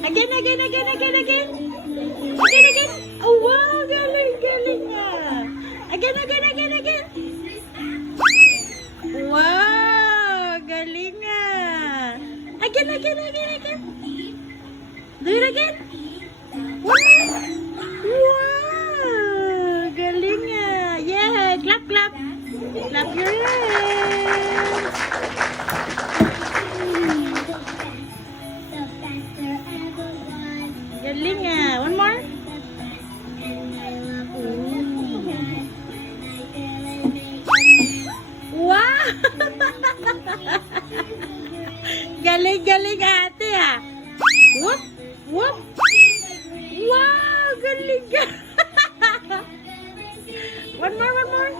Again. Again. Oh, wow. Galing nga. Again. Wow. Galing nga. Again. Do it again. One more. Wow. Galing nga. Yeah. Clap. Clap your hands. Galing nga. One more. Wow! Galing ate ah. Whoop! Wow! Galing ka. One more.